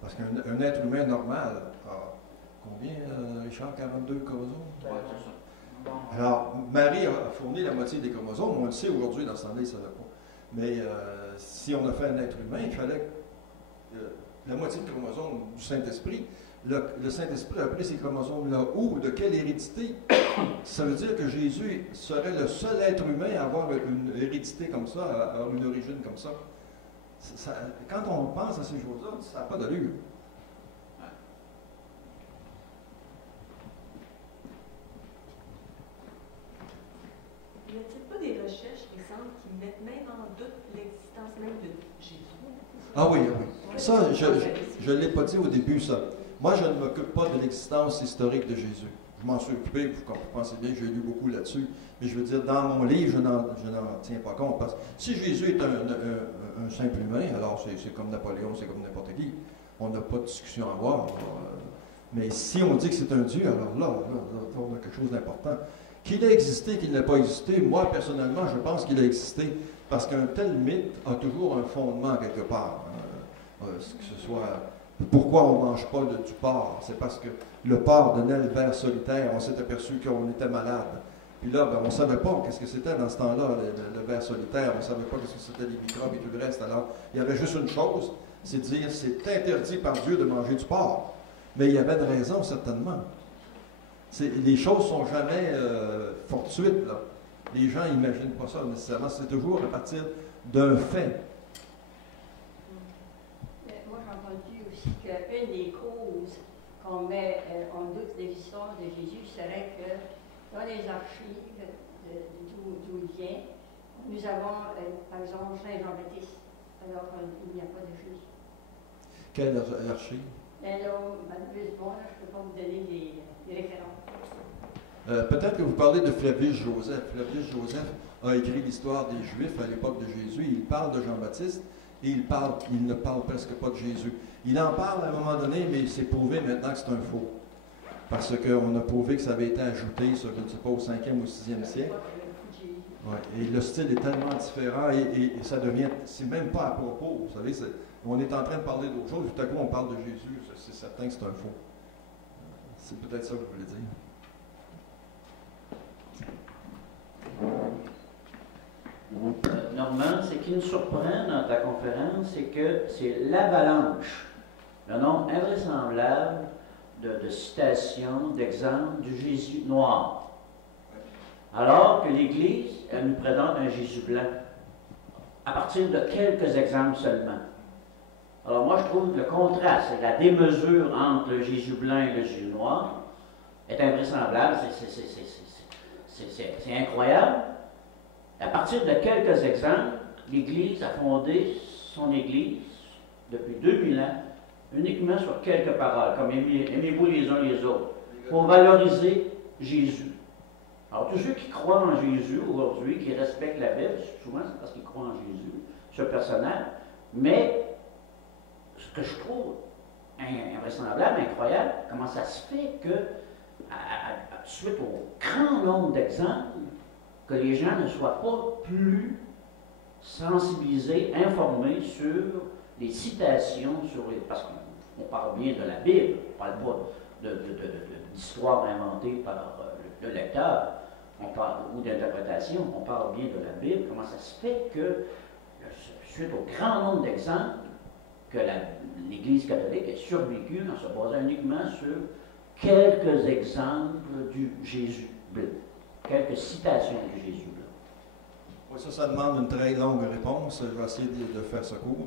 parce qu'un être humain normal a combien, Richard, 42 chromosomes? Ouais, c'est ça. Bon. Alors, Marie a fourni la moitié des chromosomes, on le sait aujourd'hui, dans ce temps-là, il ne savait pas. Mais si on a fait un être humain, il fallait la moitié de chromosomes du Saint-Esprit. Le Saint-Esprit a pris ces chromosomes-là où? De quelle hérédité? Ça veut dire que Jésus serait le seul être humain à avoir une hérédité comme ça, à avoir une origine comme ça. Quand on pense à ces choses-là, ça n'a pas d'allure. Y a-t-il pas des recherches récentes qui mettent même en doute l'existence même de Jésus? Ah oui, oui. Ça, je ne l'ai pas dit au début, ça. Moi, je ne m'occupe pas de l'existence historique de Jésus. Je m'en suis occupé, vous pensez bien que j'ai lu beaucoup là-dessus. Mais je veux dire, dans mon livre, je n'en tiens pas compte. Parce que si Jésus est un simple humain, alors c'est comme Napoléon, c'est comme n'importe qui. On n'a pas de discussion à avoir. Mais si on dit que c'est un Dieu, alors là, on a quelque chose d'important. Qu'il ait existé, qu'il n'ait pas existé, moi, personnellement, je pense qu'il a existé. Parce qu'un tel mythe a toujours un fondement quelque part. Que ce soit... Pourquoi on ne mange pas du porc? C'est parce que le porc donnait le ver solitaire. On s'est aperçu qu'on était malade. Puis là, on ne savait pas qu'est-ce que c'était dans ce temps-là, le ver solitaire. On ne savait pas qu'est-ce que c'était les microbes et tout le reste. Alors, il y avait juste une chose, c'est de dire, c'est interdit par Dieu de manger du porc. Mais il y avait une raison, certainement. Les choses ne sont jamais fortuites, là. Les gens n'imaginent pas ça nécessairement. C'est toujours à partir d'un fait. Moi, j'ai entendu aussi qu'une des causes qu'on met en doute de l'histoire de Jésus serait que dans les archives d'où il vient, nous avons, par exemple, Saint Jean-Baptiste, alors qu'il n'y a pas de Jésus. Quelle archive? Mais là, malheureusement, je ne peux pas vous donner des références. Peut-être que vous parlez de Flavius Joseph. Flavius Joseph a écrit l'histoire des Juifs à l'époque de Jésus. Il parle de Jean-Baptiste et il ne parle presque pas de Jésus. Il en parle à un moment donné, mais c'est prouvé maintenant que c'est un faux. Parce qu'on a prouvé que ça avait été ajouté, je ne sais pas, au 5e ou 6e siècle. Ouais, et le style est tellement différent et ça devient, c'est même pas à propos. Vous savez, on est en train de parler d'autre chose, tout à coup on parle de Jésus, c'est certain que c'est un faux. C'est peut-être ça que je voulais dire. Normand, ce qui nous surprend dans ta conférence, c'est que c'est l'avalanche, le nombre invraisemblable de citations, d'exemples du Jésus noir. Alors que l'Église, elle nous présente un Jésus blanc, à partir de quelques exemples seulement. Alors moi, je trouve que le contraste, la démesure entre le Jésus blanc et le Jésus noir est invraisemblable, c'est incroyable. À partir de quelques exemples, l'Église a fondé son Église depuis 2000 ans uniquement sur quelques paroles, comme aimez-vous les uns les autres, pour valoriser Jésus. Alors tous ceux qui croient en Jésus aujourd'hui, qui respectent la Bible, souvent c'est parce qu'ils croient en Jésus, ce personnage, mais ce que je trouve invraisemblable, incroyable, comment ça se fait que, suite au grand nombre d'exemples, que les gens ne soient pas plus sensibilisés, informés sur les citations, parce qu'on parle bien de la Bible, on ne parle pas d'histoire inventée par le lecteur, ou d'interprétation, on parle bien de la Bible. Comment ça se fait que, suite au grand nombre d'exemples, que l'Église catholique ait survécu en se basant uniquement sur quelques exemples du Jésus blanc, quelques citations du Jésus blanc. Oui, ça demande une très longue réponse. Je vais essayer de faire ce cours.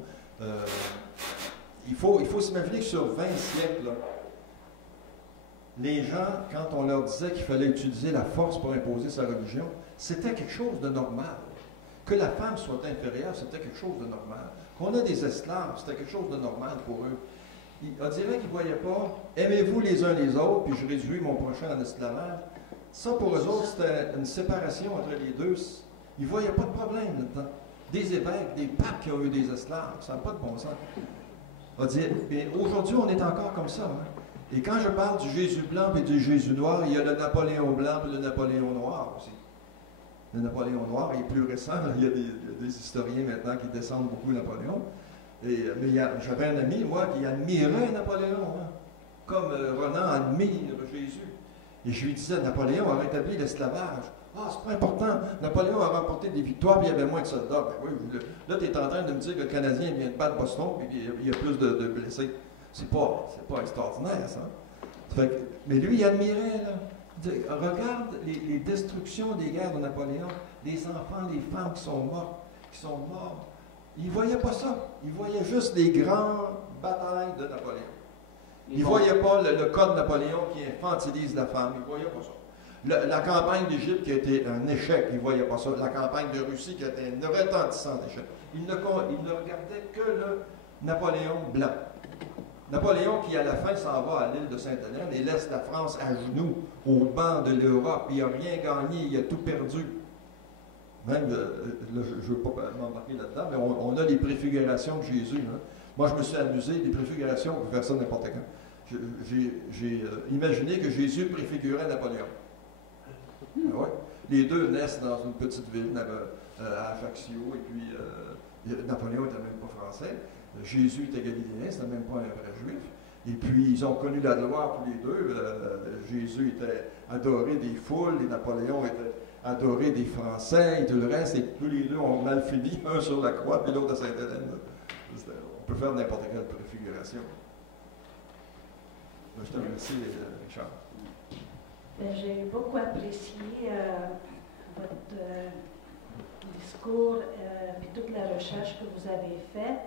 Il faut s'imaginer que sur 20 siècles, là, les gens, quand on leur disait qu'il fallait utiliser la force pour imposer sa religion, c'était quelque chose de normal. Que la femme soit inférieure, c'était quelque chose de normal. Qu'on a des esclaves, c'était quelque chose de normal pour eux. On dirait qu'ils ne voyaient pas « aimez-vous les uns les autres, puis je réduis mon prochain en esclavage ». Ça, pour eux autres, c'était une séparation entre les deux. Ils ne voyaient pas de problème là-dedans. des évêques, des papes qui ont eu des esclaves. Ça n'a pas de bon sens. On va dire, mais aujourd'hui, on est encore comme ça. Hein? Et quand je parle du Jésus blanc et du Jésus noir, il y a le Napoléon blanc et le Napoléon noir aussi. Le Napoléon noir est plus récent. Il y a des historiens maintenant qui descendent beaucoup Napoléon. Mais j'avais un ami, moi, qui admirait Napoléon, hein, comme Renan admire Jésus. Et je lui disais, Napoléon a rétabli l'esclavage. Ah, c'est pas important. Napoléon a remporté des victoires, puis il y avait moins de soldats. Ben oui, là, tu es en train de me dire que le Canadien vient de battre Boston, puis il y a plus de blessés. C'est pas extraordinaire, ça. Mais lui, il admirait, là. Regarde les destructions des guerres de Napoléon, les enfants, les femmes qui sont morts. Il ne voyait pas ça. Il voyait juste les grandes batailles de Napoléon. Il ne voyait pas le cas de Napoléon qui infantilise la femme. Il ne voyait pas ça. La campagne d'Égypte qui a été un échec, il ne voyait pas ça. La campagne de Russie qui a été un retentissant échec. Il ne regardait que le Napoléon blanc. Napoléon qui, à la fin, s'en va à l'île de Sainte-Hélène et laisse la France à genoux au banc de l'Europe. Il n'a rien gagné, il a tout perdu. Même, là, je ne veux pas m'embarquer là-dedans, mais on a les préfigurations de Jésus. Hein. Moi, je me suis amusé, les préfigurations, on peut faire ça n'importe quand. J'ai imaginé que Jésus préfigurait Napoléon. Ah ouais. Les deux naissent dans une petite ville, à Ajaccio, et puis Napoléon n'était même pas français. Jésus était galiléen, c'était même pas un vrai juif. Et puis, ils ont connu la gloire tous les deux. Jésus était adoré des foules, et Napoléon était adoré des Français, et tout le reste, et tous les deux ont mal fini, un sur la croix, puis l'autre à Sainte-Hélène. On peut faire n'importe quelle préfiguration. Je te remercie, Richard. J'ai beaucoup apprécié votre discours et toute la recherche que vous avez faite.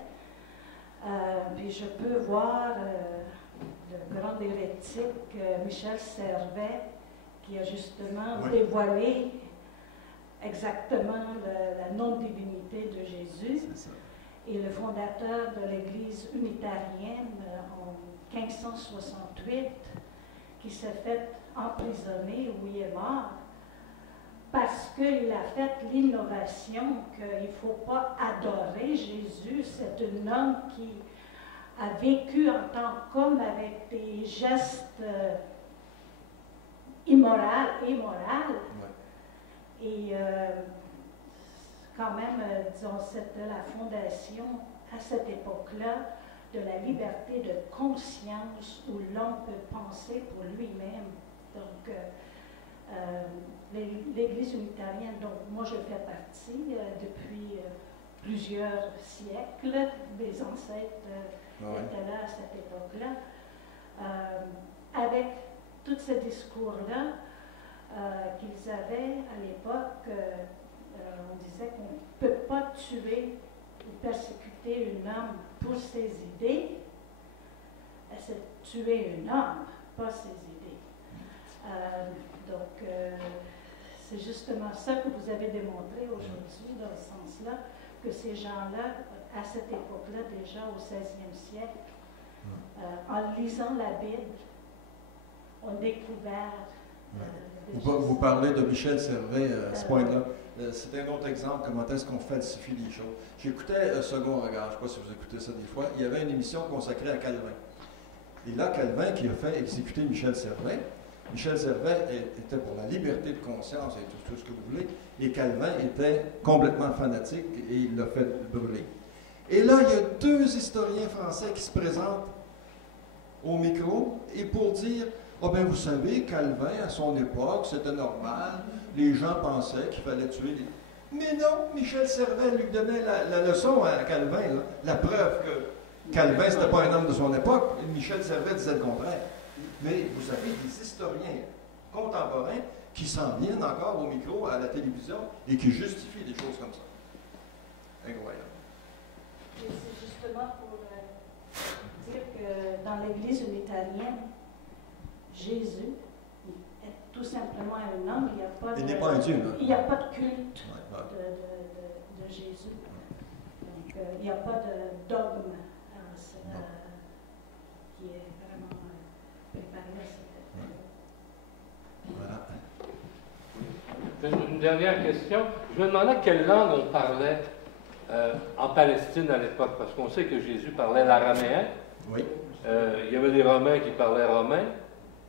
Puis je peux voir le grand hérétique Michel Servet qui a justement dévoilé exactement la non-divinité de Jésus. Et le fondateur de l'Église unitarienne en 1568, qui s'est fait emprisonner où il est mort, parce qu'il a fait l'innovation qu'il ne faut pas adorer Jésus. C'est un homme qui a vécu en tant qu'homme avec des gestes immoraux. Et quand même, disons, c'était la fondation à cette époque-là de la liberté de conscience où l'homme peut penser pour lui-même. Donc, l'Église unitarienne, dont moi je fais partie depuis plusieurs siècles, mes ancêtres étaient là à cette époque-là, avec tous ces discours-là qu'ils avaient à l'époque, on disait qu'on ne peut pas tuer ou persécuter un homme pour ses idées, c'est tuer un homme, pas ses idées. Donc, c'est justement ça que vous avez démontré aujourd'hui, dans ce sens-là, que ces gens-là, à cette époque-là, déjà au 16e siècle, en lisant la Bible, ont découvert... Vous parlez de Michel Servet à ce point-là. C'est un autre exemple, comment est-ce qu'on falsifie les choses. J'écoutais Second Regard, je ne sais pas si vous écoutez ça des fois, il y avait une émission consacrée à Calvin. Et là, Calvin, qui a fait exécuter Michel Servet était pour la liberté de conscience et tout ce que vous voulez, et Calvin était complètement fanatique et il l'a fait brûler. Et là, il y a deux historiens français qui se présentent au micro et pour dire « Ah, bien, vous savez, Calvin, à son époque, c'était normal, les gens pensaient qu'il fallait tuer les... » Mais non, Michel Servet lui donnait la leçon à Calvin, là, la preuve que Calvin, ce n'était pas un homme de son époque, et Michel Servet disait le contraire. Mais vous savez, des historiens contemporains qui s'en viennent encore au micro, à la télévision, et qui justifient des choses comme ça. Incroyable. Et c'est justement pour dire que dans l'Église unitarienne, Jésus est tout simplement un homme. Il n'y a pas de, il n'est pas un Dieu, non? Il n'y a pas de culte de Jésus. Donc, il n'y a pas de dogme qui est vraiment préparé à cette Voilà. Une dernière question. Je me demandais quelle langue on parlait en Palestine à l'époque, parce qu'on sait que Jésus parlait l'araméen. Oui. Il y avait des Romains qui parlaient romain.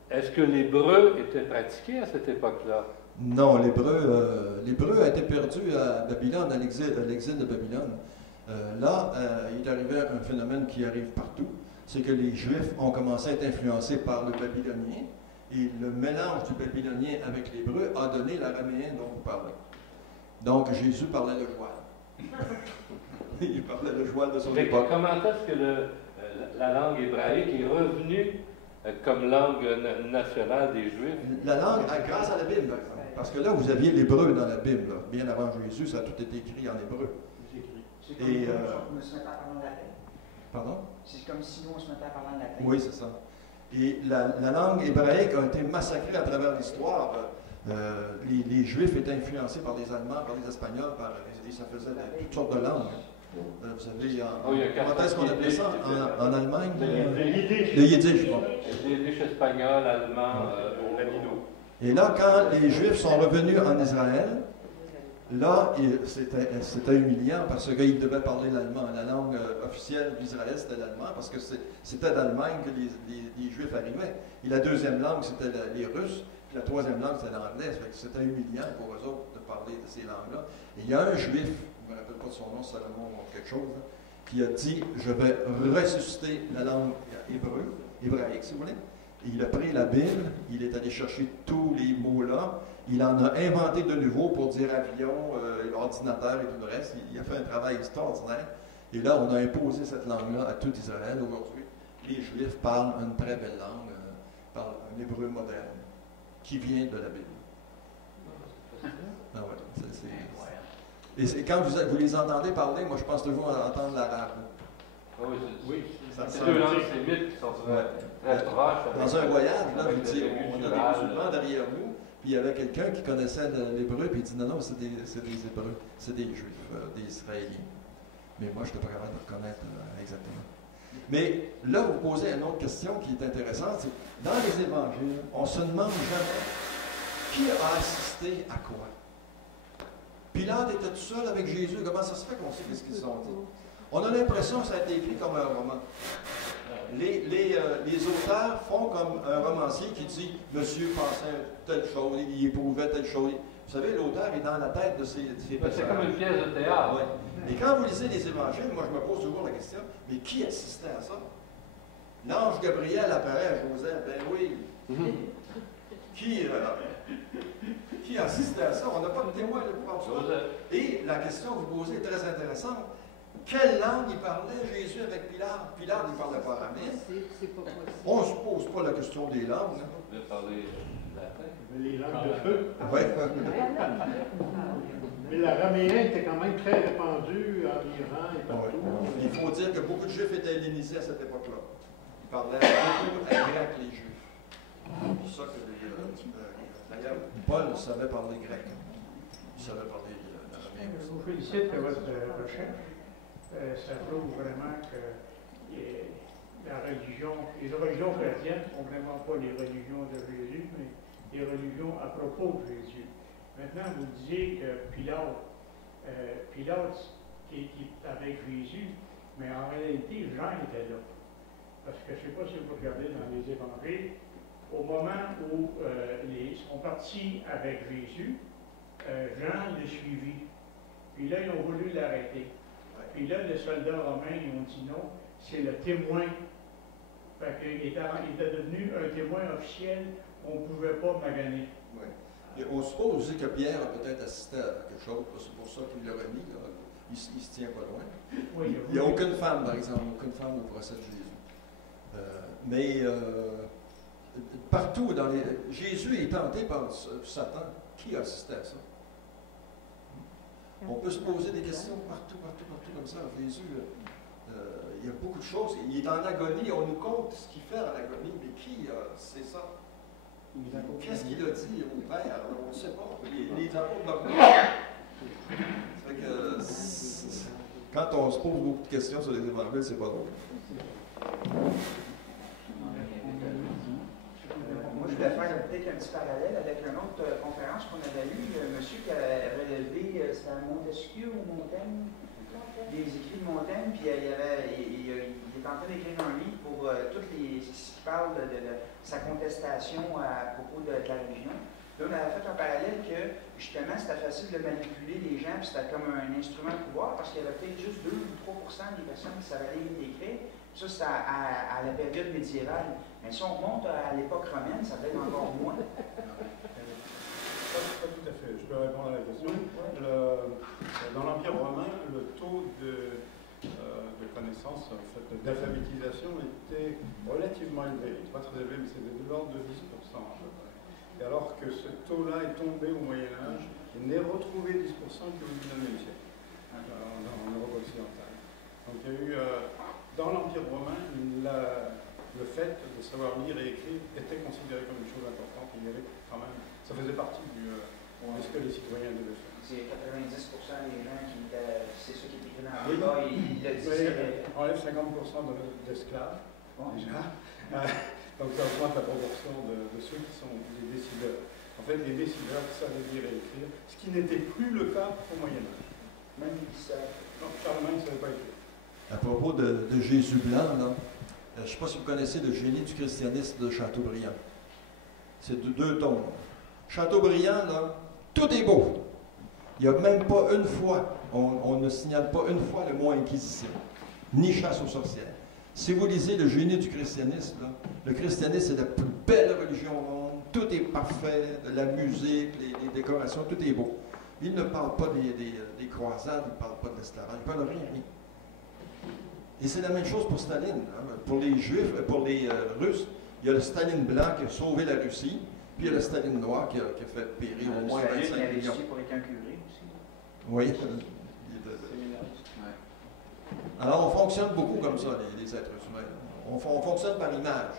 Est-ce que l'hébreu était pratiqué à cette époque-là? Non, l'hébreu a été perdu à Babylone, à l'exil de Babylone. Là, il arrivait un phénomène qui arrive partout, c'est que les Juifs ont commencé à être influencés par le babylonien, et le mélange du babylonien avec l'hébreu a donné l'araméen dont vous parlez. Donc, Jésus parlait le joual. Il parlait le joual de son époque. Comment est-ce que la langue hébraïque est revenue comme langue nationale des Juifs? La langue, grâce à la Bible, par exemple. Parce que là, vous aviez l'hébreu dans la Bible. Là. Bien avant Jésus, ça a tout été écrit en hébreu. C'est comme si on se mettait à parler en latin. Pardon? C'est comme si nous, on se mettait à parler en latin. Oui, c'est ça. Et la langue hébraïque a été massacrée à travers l'histoire. Les Juifs étaient influencés par les Allemands, par les Espagnols, et ça faisait toutes sortes de langues. Vous savez, comment est-ce qu'on appelait ça en Allemagne? Le Yiddish. Le Yiddish espagnol, allemand, ladino. Et là, quand les Juifs sont revenus en Israël, là, c'était humiliant parce qu'ils devaient parler l'allemand. La langue officielle d'Israël, c'était l'allemand parce que c'était d'Allemagne que les Juifs arrivaient. Et la deuxième langue, c'était les Russes. Puis la troisième langue, c'était l'anglais. C'était humiliant pour eux autres de parler de ces langues-là. Et il y a un Juif, je ne me rappelle pas de son nom, Salomon ou quelque chose, là, qui a dit, je vais ressusciter la langue hébraïque, si vous voulez. Et il a pris la Bible, il est allé chercher tous les mots-là, il en a inventé de nouveau pour dire avion, ordinateur et tout le reste. Il a fait un travail extraordinaire. Et là, on a imposé cette langue-là à tout Israël aujourd'hui. Les Juifs parlent une très belle langue, parlent un hébreu moderne, qui vient de la Bible. Ah ouais, et quand vous les entendez parler, moi je pense toujours à entendre l'arabe. Oui, c'est deux langues sémites qui sont très proches. Dans un voyage, là, on a des musulmans derrière nous, puis il y avait quelqu'un qui connaissait l'hébreu, puis il dit non, c'est des Hébreux, c'est des Juifs, des Israéliens. Mais moi, je n'étais pas capable de reconnaître exactement. Mais là, vous posez une autre question qui est intéressante, c'est dans les évangiles, on se demande jamais qui a assisté à quoi. Pilate était tout seul avec Jésus, comment ça se fait qu'on sait ce qu'ils se sont dit? On a l'impression que ça a été écrit comme un roman. Les auteurs font comme un romancier qui dit « Monsieur pensait telle chose, il éprouvait telle chose ». Vous savez, l'auteur est dans la tête de ces personnages. C'est comme une pièce de théâtre. Ouais. Et quand vous lisez les évangiles, moi je me pose toujours la question, mais qui assistait à ça? L'ange Gabriel apparaît à Joseph, ben oui. Qui assistait à ça? On n'a pas de témoin de pouvoir ça. Et la question que vous posez est très intéressante. Quelle langue il parlait, Jésus, avec Pilate? Pilate, il ne parlait pas araméen. On ne se pose pas la question des langues. Il parlait latin. Les langues de feu. Oui. Mais l'araméen était quand même très répandu en Iran et partout. Ouais. Il faut dire que beaucoup de Juifs étaient hellénisés à cette époque-là. Ils parlaient beaucoup grec, les Juifs. C'est pour ça que d'ailleurs, Paul savait parler grec. Il savait parler l'araméen. Je vous félicite de votre recherche. Ça prouve vraiment que les religions chrétiennes ne sont vraiment pas les religions de Jésus, mais les religions à propos de Jésus. Maintenant, vous disiez que Pilate qui est avec Jésus, mais en réalité, Jean était là. Parce que je ne sais pas si vous regardez dans les évangiles, au moment où ils sont partis avec Jésus, Jean l'a suivi. Puis là, ils ont voulu l'arrêter. Puis là, les soldats romains, ils ont dit non, c'est le témoin. Fait qu'il était devenu un témoin officiel, on ne pouvait pas maganer. Oui. Et on suppose aussi que Pierre a peut-être assisté à quelque chose, c'est pour ça qu'il l'a remis. Là. Il ne se tient pas loin. Oui, il n'y a aucune femme, par exemple, aucune femme au procès de Jésus. Mais partout, Jésus est tenté par Satan. Qui a assisté à ça? On peut se poser des questions partout comme ça. Jésus, il y a beaucoup de choses. Il est en agonie, on nous compte ce qu'il fait en agonie, mais qui c'est ça? Qu'est-ce qu'il a dit au Père? On ne sait pas. Les apôtres ne fait que quand on se pose beaucoup de questions sur les évangiles, c'est pas drôle. Moi, je voulais faire peut-être un petit parallèle avec une autre conférence qu'on avait eue. Le monsieur qui avait relevé, c'était à Montesquieu ou Montaigne, des écrits de Montaigne, puis il est en train d'écrire un livre pour ce qui parle de sa contestation à propos de la religion. Là, on avait fait un parallèle que, justement, c'était facile de manipuler les gens, puis c'était comme un instrument de pouvoir, parce qu'il y avait peut-être juste 2 ou 3% des personnes qui savaient lire et écrire. Ça, c'était à la période médiévale. Mais si on remonte à l'époque romaine, ça devait être encore moins. Pas tout à fait. Je peux répondre à la question. Dans l'Empire romain, le taux de connaissance, en fait, d'alphabétisation était relativement élevé. Pas très élevé, mais c'était de l'ordre de 10% à peu près. Et alors que ce taux-là est tombé au Moyen-Âge et n'est retrouvé 10% qu'au XIXe siècle, en Europe occidentale. Donc il y a eu, dans l'Empire romain, le fait de savoir lire et écrire était considéré comme une chose importante. Il y avait quand même, ça faisait partie de ce que les citoyens devaient faire. C'est 90% des gens qui étaient, c'est ceux qui étaient écrits dans le débat, ils le disaient. On enlève 50% d'esclaves, déjà. Donc ça augmente la proportion de ceux qui sont les décideurs. En fait, les décideurs savaient lire et écrire, ce qui n'était plus le cas au Moyen-Âge. Même les décideurs. Non, Charlemagne ne savait pas écrire. À propos de Jésus blanc, là, je ne sais pas si vous connaissez le génie du christianisme de Chateaubriand. C'est de 2 tomes. Chateaubriand, là, tout est beau. Il n'y a même pas une fois, on ne signale pas une fois le mot inquisition, ni chasse aux sorcières. Si vous lisez le génie du christianisme, là, le christianisme c'est la plus belle religion au monde, tout est parfait, la musique, les décorations, tout est beau. Il ne parle pas des croisades, il ne parle pas de l'esclavage, il ne parle rien. Et c'est la même chose pour Staline. Hein. Pour les Juifs, pour les Russes, il y a le Staline blanc qui a sauvé la Russie, puis il y a le Staline noir qui a fait périr au moins 25 millions. Pour être un curé aussi. Oui. Alors, on fonctionne beaucoup comme ça, les êtres humains. On fonctionne par image.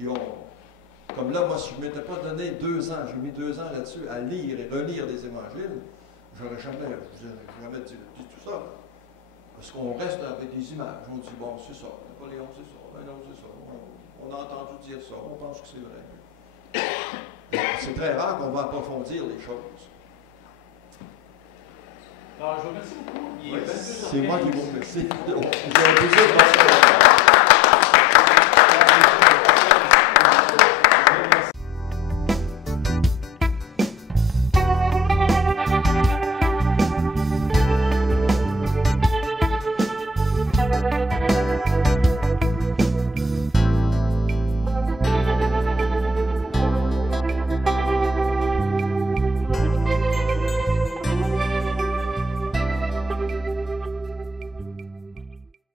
Et comme là, moi, si je ne m'étais pas donné 2 ans, j'ai mis 2 ans là-dessus à lire et relire des évangiles, je n'aurais jamais dit tout ça. Parce qu'on reste avec des images. On dit, bon, c'est ça. Napoléon, c'est ça. Ben non, c'est ça. On a entendu dire ça. On pense que c'est vrai. C'est très rare qu'on va approfondir les choses. Alors, je vous remercie beaucoup. Oui, c'est moi qui vous remercie. Vous avez